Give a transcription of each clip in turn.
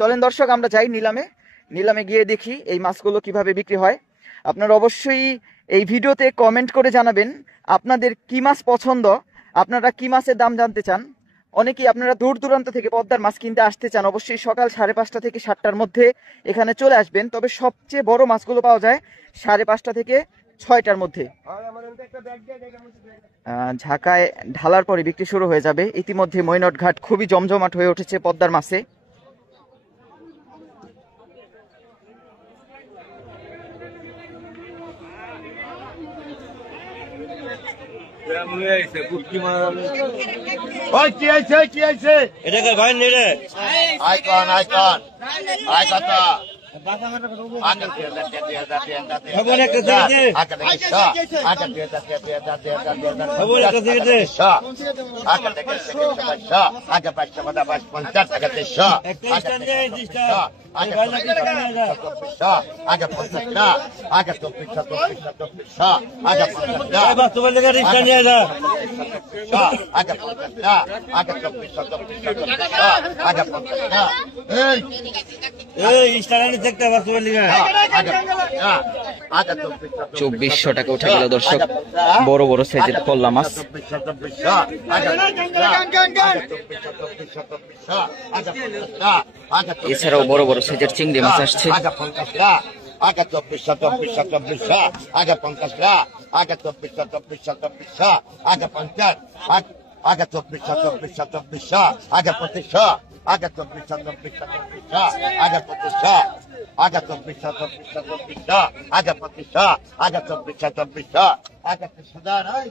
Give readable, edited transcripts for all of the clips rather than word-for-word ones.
চলেন দর্শক আমরা যাই নিলামে গিয়ে দেখি এই মাছগুলো কিভাবে বিক্রি হয়। আপনারা অবশ্যই এই ভিডিওতে কমেন্ট করে জানাবেন আপনাদের কি মাছ পছন্দ, আপনারা কি মাছের দাম জানতে চান। অনেকেই আপনারা দূর দূরান্ত থেকে পদ্মার মাছ কিনতে আসতে চান, অবশ্যই সকাল 5:30 থেকে 7টার মধ্যে এখানে চলে আসবেন। তবে সবচেয়ে বড় মাছগুলো পাওয়া যায় 5:30 থেকে 6টার মধ্যে। ঝাঁকায় ঢালার পরে বিক্রি শুরু হয়ে যাবে। ইতিমধ্যে মৈনট ঘাট খুবই জমজমাট হয়ে উঠেছে পদ্মার মাছে। টাকা উঠে গেল দর্শক, বড় বড় সাইজের কল্লা মাছ। এছাড়াও বড় বড় সাইজের চিংড়ি মাছ আসছে। আগে 2400 আগে 50 আগে 2400 আগে 50 আগে 2400 আগে 2500 আগে 2400 আগে 2500 আগে 2400 আগে 2500 আগে 2400 আগে 30,000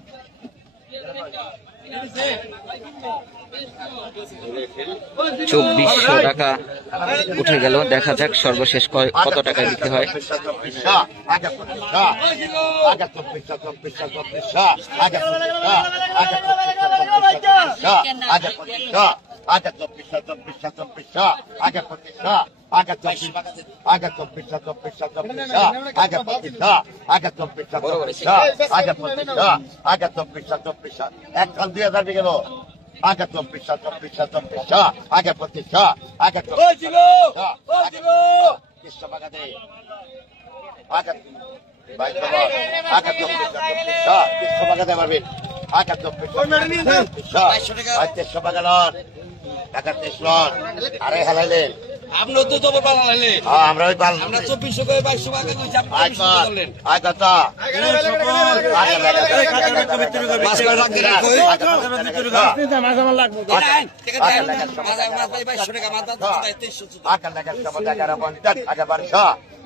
2400 টাকা উঠে গেল। দেখা যাক সর্বশেষ কত টাকা দিতে হয়। এক কাল 2000 গেল। আগে 2400 আগে 2500 আগে 300 টাকা দে। আগে 300 টাকা দে পারবে। আগে 2400 টাকা লন টাকা 23 লন। আরে হালাইলে আমরা তো তো পালাইলে আমরা ওই পাল আমরা 2400 করে 2200 টাকা কইছি আপনি 2400 করলেন। আয় কথা মাছ করে রাখ দিরা কই মাছ আমার লাগবে টাকা লাগা সমাজ মাছ ভাই 2200 টাকা মাছ দাও 2300 টাকা লাগা সমাজ 1150 আগে 1200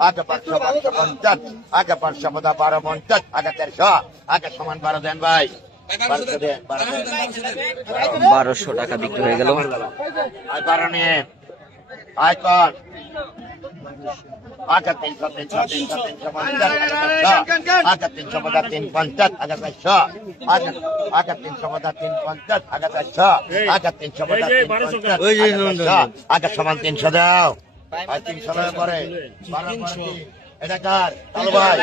আগে 550 আগে 512 আগে 1300 আগে সমান 12 দেন ভাই। 1200 টাকা বিক্রি হয়ে গেল। আর 12 নিয়ে আয় কর আগে 300 আগে 350 আগে 400 আগে 350 আগে 400 আগে 350 আগে সমান 300 দাও। আর 300 টাকা করে 12 এটা কার চলো ভাই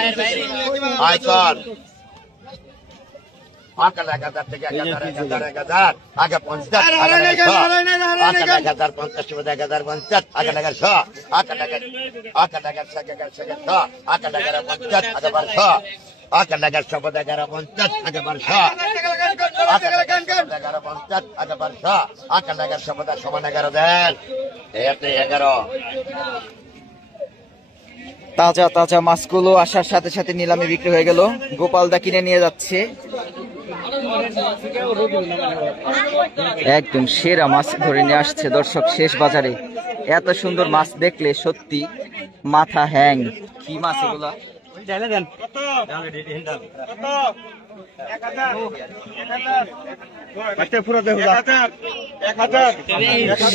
আয় কর আগে 1000 থেকে 1000 আগে 50 আগে 1050 1050 আগে 100 আগে 50 আগে 1200 আগে 1200 আগে 1150 আগে 1200 আগে 1150 আগে 1200 আগে 1150 সমান 11 দেন। এতে 11 তাজা তাজা মাছগুলো আসার সাথে সাথে নিলামে বিক্রি হয়ে গেল। গোপালদা কিনে নিয়ে যাচ্ছে। একদম সেরা মাছ ধরে নিয়ে আসছে দর্শক শেষ বাজারে। এত সুন্দর মাছ দেখলে সত্যি মাথা হ্যাং। কি মাছ এগুলা?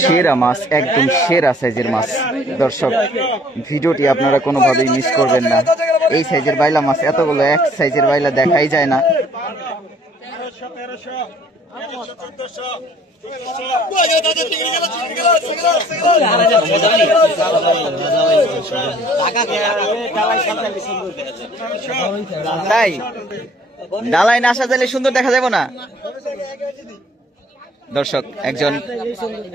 সেরা মাছ, একদম সেরা সাইজের মাছ। দর্শক ভিডিওটি আপনারা কোনোভাবেই মিস করবেন না। এই সাইজের বাইলা মাছ এতগুলো এক সাইজের বাইলা দেখাই যায় না। তাই ডালাই না আসা যাইলে সুন্দর দেখা যাবে না। দর্শক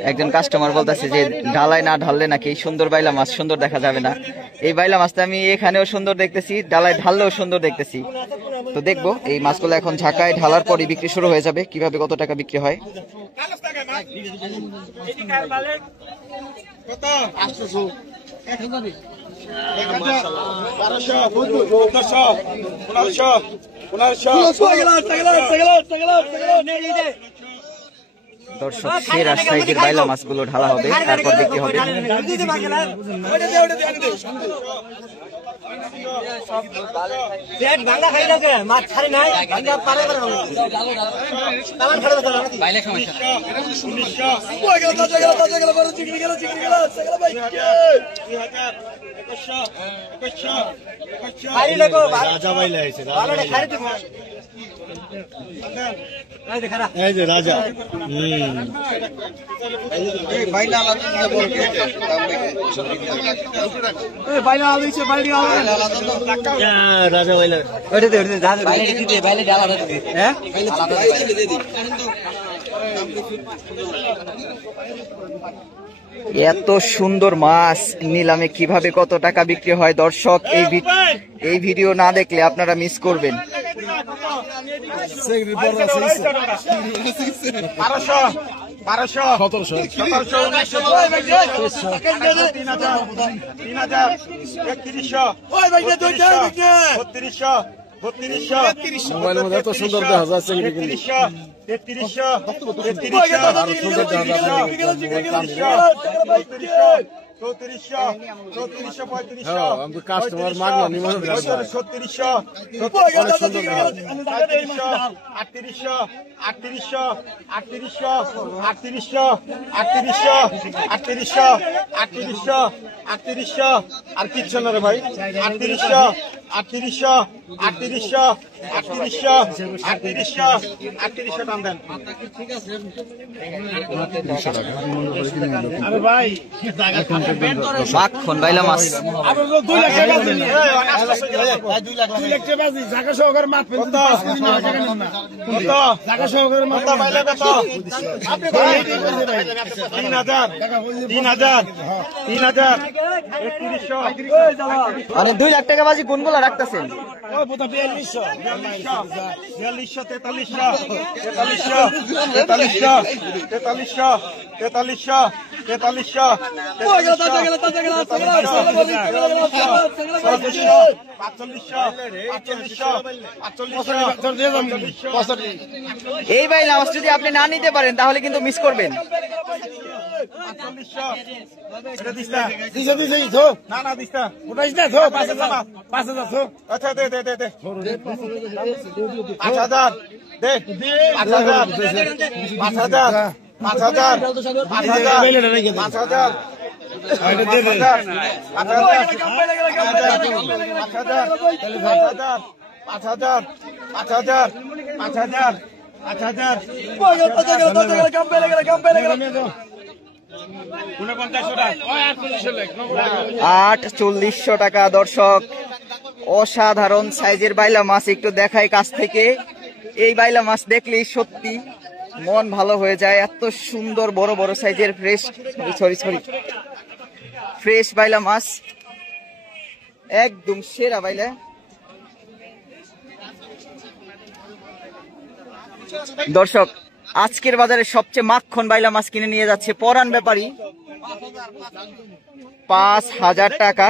একজন কাস্টমার বলতেছে যে ডালায় না ঢাললে নাকি এই সুন্দর বাইলা মাছ সুন্দর দেখা যাবে না। এই বাইলা মাছটা আমি এখানেও সুন্দর দেখতেছি, ডালায় ঢাললেও সুন্দর দেখতেছি। তো দেখবো এই মাছগুলো এখন ঝাঁকায় ঢালার পরই বিক্রি শুরু হয়ে যাবে, কিভাবে কত টাকা বিক্রি হয়। দর্শক সেরা সাইজের বাইলা মাছগুলো ঢালা হবে, তারপর বিক্রি হবে। রাজা এত সুন্দর মাছ নিলামে কিভাবে কত টাকা বিক্রি হয় দর্শক এই ভিডিও না দেখলে আপনারা মিস করবেন। মোবাইলের মধ্যে এত সুন্দর দেখা যাচ্ছে কাস্টমার মাগনা নিমন আর কিচ্ছু না রে ভাই 38 দাম দেন। মাখন বাইলা মাছ মানে 2 লাখ টাকা বাজি কোনগুলো রাখতেছেন? 45 এই বাইলা মাছ যদি আপনি না নিতে পারেন তাহলে কিন্তু মিস করবেন। আচ্ছা দে 5000 দে 5000 4800 টাকা। দর্শক অসাধারণ সাইজের বাইলা মাছ একটু দেখাই কাছ থেকে। এই বাইলা মাছ দেখলেই সত্যি মন ভালো হয়ে যায়, এত সুন্দর বড় বড় সাইজের ফ্রেশ বাইলা মাছ, একদম সেরা বাইলা। দর্শক আজকের বাজারে সবচেয়ে মাখন বাইলা মাছ কিনে নিয়ে যাচ্ছে পরান ব্যাপারী 5000 টাকা।